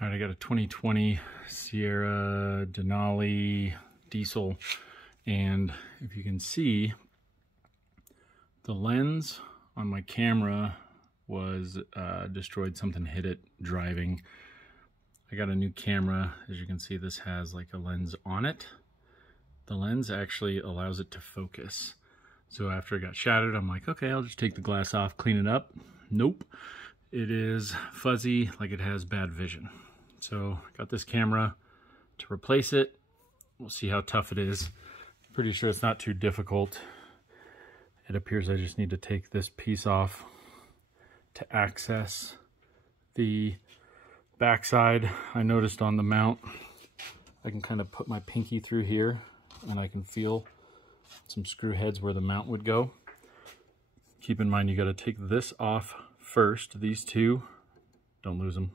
All right, I got a 2020 Sierra Denali diesel, and if you can see, the lens on my camera was destroyed. Something hit it driving. I got a new camera. As you can see, this has like a lens on it. The lens actually allows it to focus. So after it got shattered, I'm like, okay, I'll just take the glass off, clean it up. Nope, it is fuzzy, like it has bad vision. So I got this camera to replace it. We'll see how tough it is. Pretty sure it's not too difficult. It appears I just need to take this piece off to access the backside. I noticed on the mount, I can kind of put my pinky through here and I can feel some screw heads where the mount would go. Keep in mind, you got to take this off first. These two, don't lose them.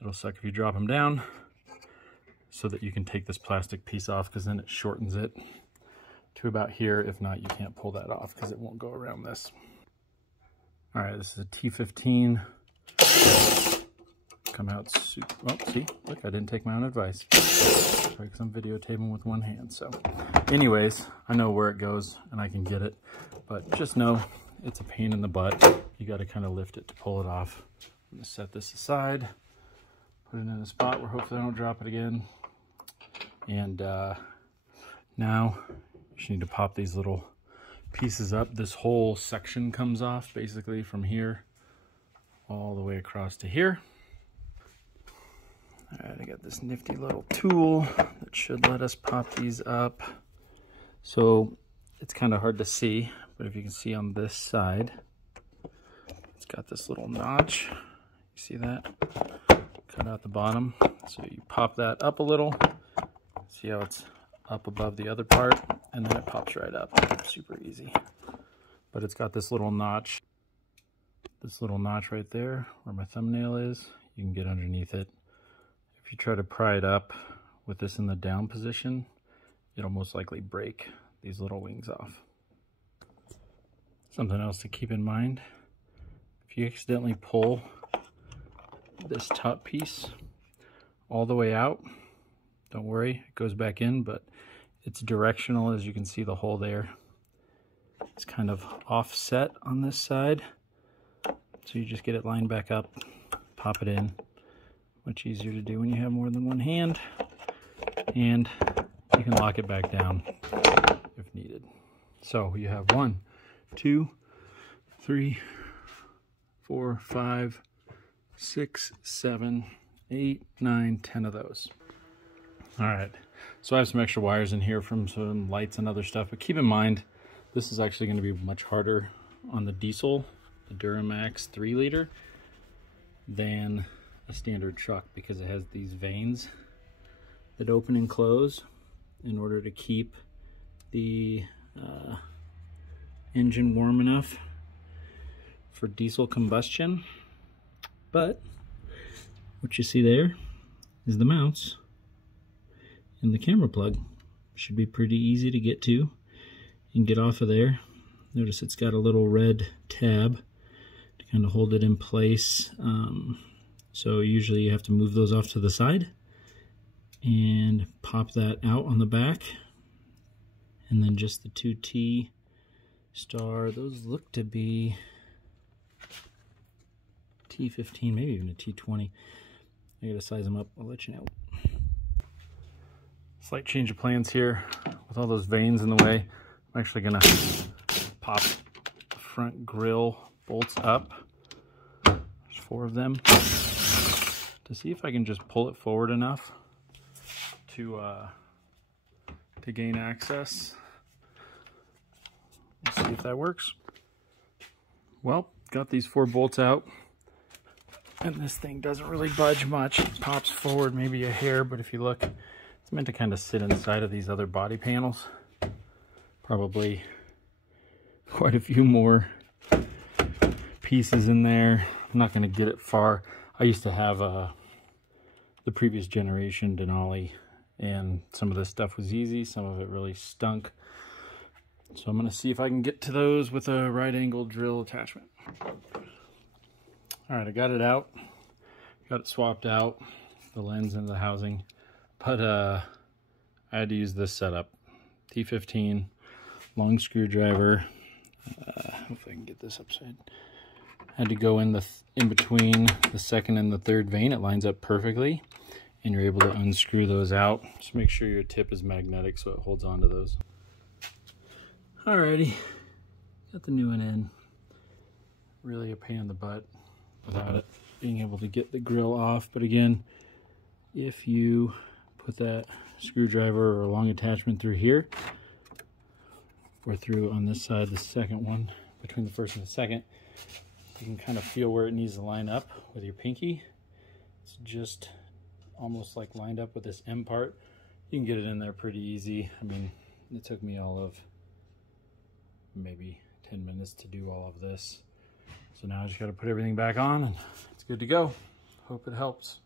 It'll suck if you drop them down, so that you can take this plastic piece off, because then it shortens it to about here. If not, you can't pull that off because it won't go around this. All right, this is a T15. Come out super, oh, see, look, I didn't take my own advice. Sorry, because I'm videotaping with one hand. So anyways, I know where it goes and I can get it, but just know it's a pain in the butt. You got to kind of lift it to pull it off. I'm gonna set this aside, put it in a spot where hopefully I don't drop it again. And now you just need to pop these little pieces up. This whole section comes off basically from here all the way across to here. All right, I got this nifty little tool that should let us pop these up. So it's kind of hard to see, but if you can see on this side, it's got this little notch. You see that? Cut out the bottom. So you pop that up a little. See how it's up above the other part, and then it pops right up. Super easy. But it's got this little notch. This little notch right there where my thumbnail is. You can get underneath it. If you try to pry it up with this in the down position, it'll most likely break these little wings off. Something else to keep in mind, if you accidentally pull this top piece all the way out, don't worry, it goes back in, but it's directional. As you can see, the hole there, it's kind of offset on this side. So you just get it lined back up, pop it in. Much easier to do when you have more than one hand, and you can lock it back down if needed. So you have 1, 2, 3, 4, 5, 6, 7, 8, 9, 10 of those. All right, so I have some extra wires in here from some lights and other stuff, but keep in mind, this is actually going to be much harder on the diesel, the Duramax 3-liter, than a standard truck, because it has these vanes that open and close in order to keep the engine warm enough for diesel combustion. But what you see there is the mounts and the camera plug. Should be pretty easy to get to and get off of there. Notice it's got a little red tab to kind of hold it in place. So usually you have to move those off to the side and pop that out on the back. And then just the 2T star, those look to be T15, maybe even a T20. I gotta size them up, I'll let you know. Slight change of plans here. With all those vanes in the way, I'm actually gonna pop the front grille bolts up. There's 4 of them. To see if I can just pull it forward enough to gain access. Let's see if that works. Well, got these 4 bolts out, and this thing doesn't really budge much. It pops forward maybe a hair, but if you look, it's meant to kind of sit inside of these other body panels. Probably quite a few more pieces in there. I'm not going to get it far. I used to have the previous generation Denali, and some of this stuff was easy, some of it really stunk. So I'm going to see if I can get to those with a right angle drill attachment. All right, I got it out, got it swapped out. lens into the housing. But I had to use this setup. T15, long screwdriver. Hopefully I can get this upside. Had to go in between the second and the third vein. It lines up perfectly, and you're able to unscrew those out. Just make sure your tip is magnetic so it holds on to those. Alrighty, got the new one in. Really a pain in the butt without it being able to get the grill off. But again, if you put that screwdriver or long attachment through here, or through on this side, the second one, between the first and the second, you can kind of feel where it needs to line up with your pinky. It's just almost like lined up with this M part. You can get it in there pretty easy. I mean, it took me all of maybe 10 minutes to do all of this. So now I just got to put everything back on and it's good to go. Hope it helps.